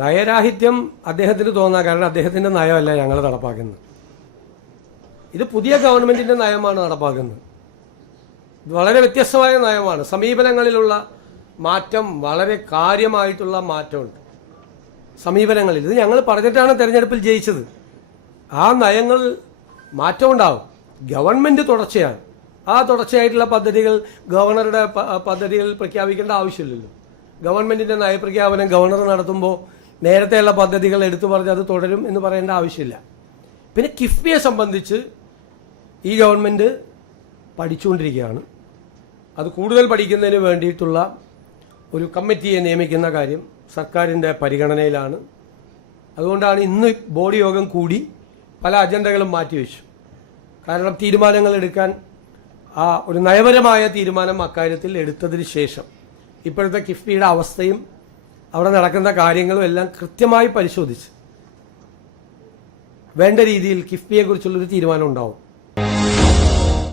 നയരാഹിത്യം അദ്ദേഹത്തിന് തോന്നാം. കാരണം അദ്ദേഹത്തിന്റെ നയമല്ല ഞങ്ങൾ നടപ്പാക്കുന്നത്. ഇത് പുതിയ ഗവൺമെന്റിന്റെ നയമാണ് നടപ്പാക്കുന്നത്. ഇത് വളരെ വ്യത്യസ്തമായ നയമാണ്. സമീപനങ്ങളിലുള്ള മാറ്റം, വളരെ കാര്യമായിട്ടുള്ള മാറ്റമുണ്ട് സമീപനങ്ങളിൽ. ഇത് ഞങ്ങൾ പറഞ്ഞിട്ടാണ് തെരഞ്ഞെടുപ്പിൽ ജയിച്ചത്. ആ നയങ്ങൾ മാറ്റമുണ്ടാവും. ഗവൺമെന്റ് തുടർച്ചയാണ്. ആ തുടർച്ചയായിട്ടുള്ള പദ്ധതികൾ ഗവർണറുടെ പദ്ധതികൾ പ്രഖ്യാപിക്കേണ്ട ആവശ്യമില്ലല്ലോ. ഗവൺമെന്റിന്റെ നയപ്രഖ്യാപനം ഗവർണർ നടത്തുമ്പോൾ നേരത്തെയുള്ള പദ്ധതികൾ എടുത്തു പറഞ്ഞ് അത് തുടരും എന്ന് പറയേണ്ട ആവശ്യമില്ല. പിന്നെ കിഫ്ബിയെ സംബന്ധിച്ച് ഈ ഗവൺമെന്റ് പഠിച്ചുകൊണ്ടിരിക്കുകയാണ്. അത് കൂടുതൽ പഠിക്കുന്നതിന് വേണ്ടിയിട്ടുള്ള ഒരു കമ്മിറ്റിയെ നിയമിക്കുന്ന കാര്യം സർക്കാരിൻ്റെ പരിഗണനയിലാണ്. അതുകൊണ്ടാണ് ഇന്ന് ബോർഡ് യോഗം കൂടി പല അജണ്ടകളും മാറ്റിവെച്ചു. കാരണം തീരുമാനങ്ങൾ എടുക്കാൻ ഒരു നയപരമായ തീരുമാനം അക്കാര്യത്തിൽ എടുത്തതിന് ശേഷം ഇപ്പോഴത്തെ കിഫ്ബിയുടെ അവസ്ഥയും അവിടെ നടക്കുന്ന കാര്യങ്ങളും എല്ലാം കൃത്യമായി പരിശോധിച്ച് വേണ്ട രീതിയിൽ കിഫ്ബിയെക്കുറിച്ചുള്ളൊരു തീരുമാനം ഉണ്ടാവും.